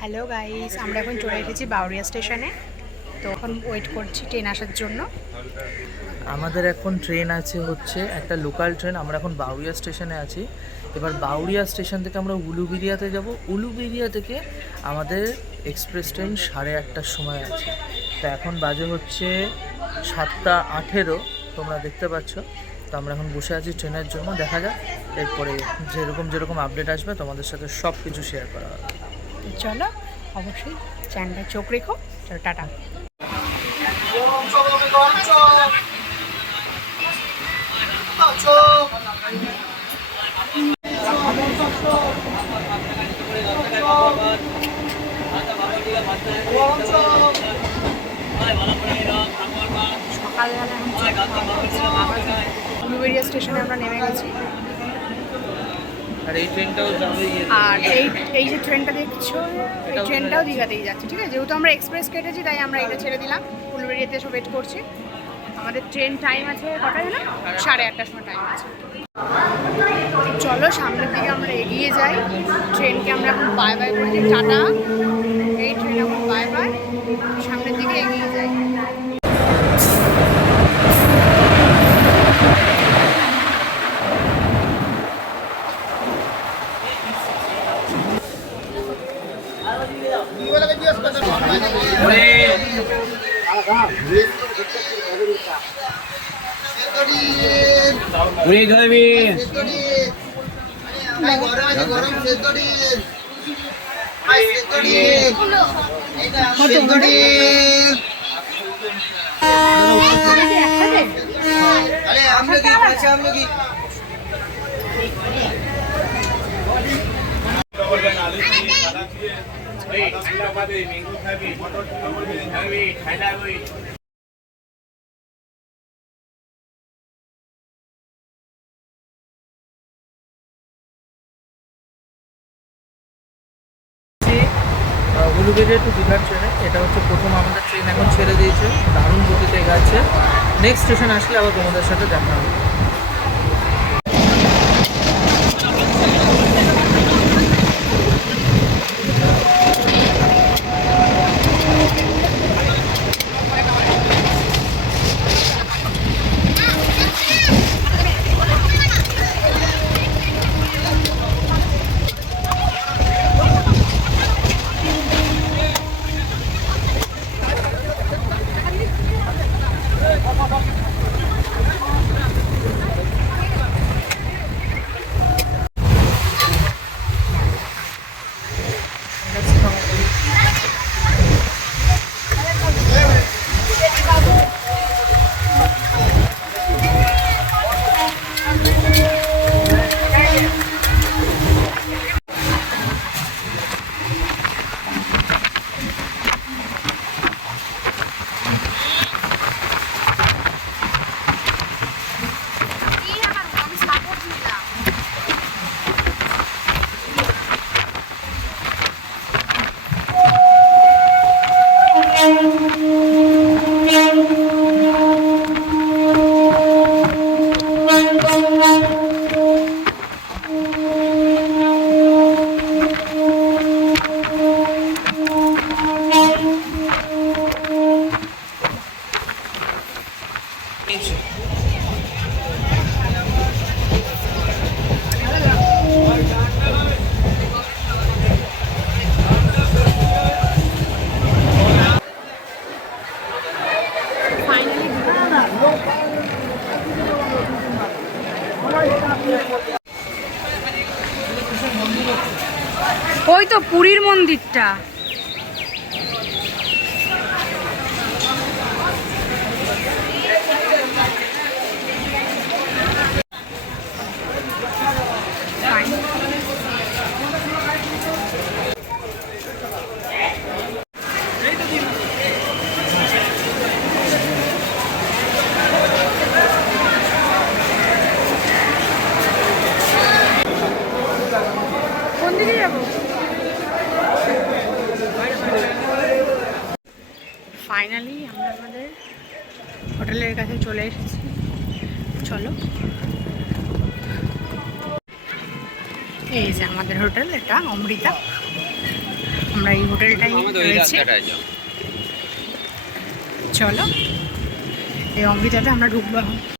Hello guys, আমরা এখন চলে এসেছি বাউরিয়া স্টেশনে। তো এখন ওয়েট করছি ট্রেন আসার জন্য। আমাদের এখন ট্রেন আছে হচ্ছে একটা লোকাল ট্রেন। আমরা এখন বাউরিয়া স্টেশনে আছি। এবার বাউরিয়া স্টেশন থেকে আমরা উলুবেড়িয়াতে যাব। উলুবেড়িয়া থেকে আমাদের এক্সপ্রেস ট্রেন 8:30টার সময় আছে। তো এখন বাজে হচ্ছে 7:18। তোমরা দেখতে পাচ্ছ। তো আমরা এখন বসে আছি ট্রেনের জন্য। দেখা যাক এরপরে যেরকম আপডেট আসবে তোমাদের সাথে সব কিছু শেয়ার করা হবে। তো চলো, অবশ্যই চ্যানেলটা চোখ রেখো। চলো, টাটা। সকালবেলা উলুবেড়িয়া স্টেশনে আমরা নেমে গেছি। আর এই ট্রেনটাও যাবে। আর এই যে ট্রেনটা দেখছো, এই ট্রেনটাও দীঘাতেই যাচ্ছে। ঠিক আছে, যেহেতু আমরা এক্সপ্রেস কেটেছি তাই আমরা এটা ছেড়ে দিলাম। উলুবেড়িয়াতে এসে ওয়েট করছি। আমাদের ট্রেন টাইম আছে কটায় না, 8:30টার সময় টাইম আছে। চলো সামনের দিকে আমরা এগিয়ে যাই। ট্রেনকে আমরা এখন বাই বাই করেছি, টাটা। এই ট্রেন এখন বাই বাই, সামনের দিকে এগিয়ে যাই। উলুবেড়িয়া টু দীঘার ট্রেনে এটা হচ্ছে প্রথম আমাদের ট্রেন এখন ছেড়ে দিয়েছে। দারুণ গতিতে গেছে। নেক্সট স্টেশন আসলে আবার তোমাদের সাথে দেখা হবে। ওই তো পুরীর মন্দিরটা। কোন দিকে যাবো? ফাইনালি আমরা আমাদের হোটেলের কাছে চলে এসেছি। চলো, এই যে আমাদের হোটেল, এটা অমৃতা। আমরা এই হোটেলটাই রয়েছি। চলো এই অমৃতাতে আমরা ঢুকবো এখন।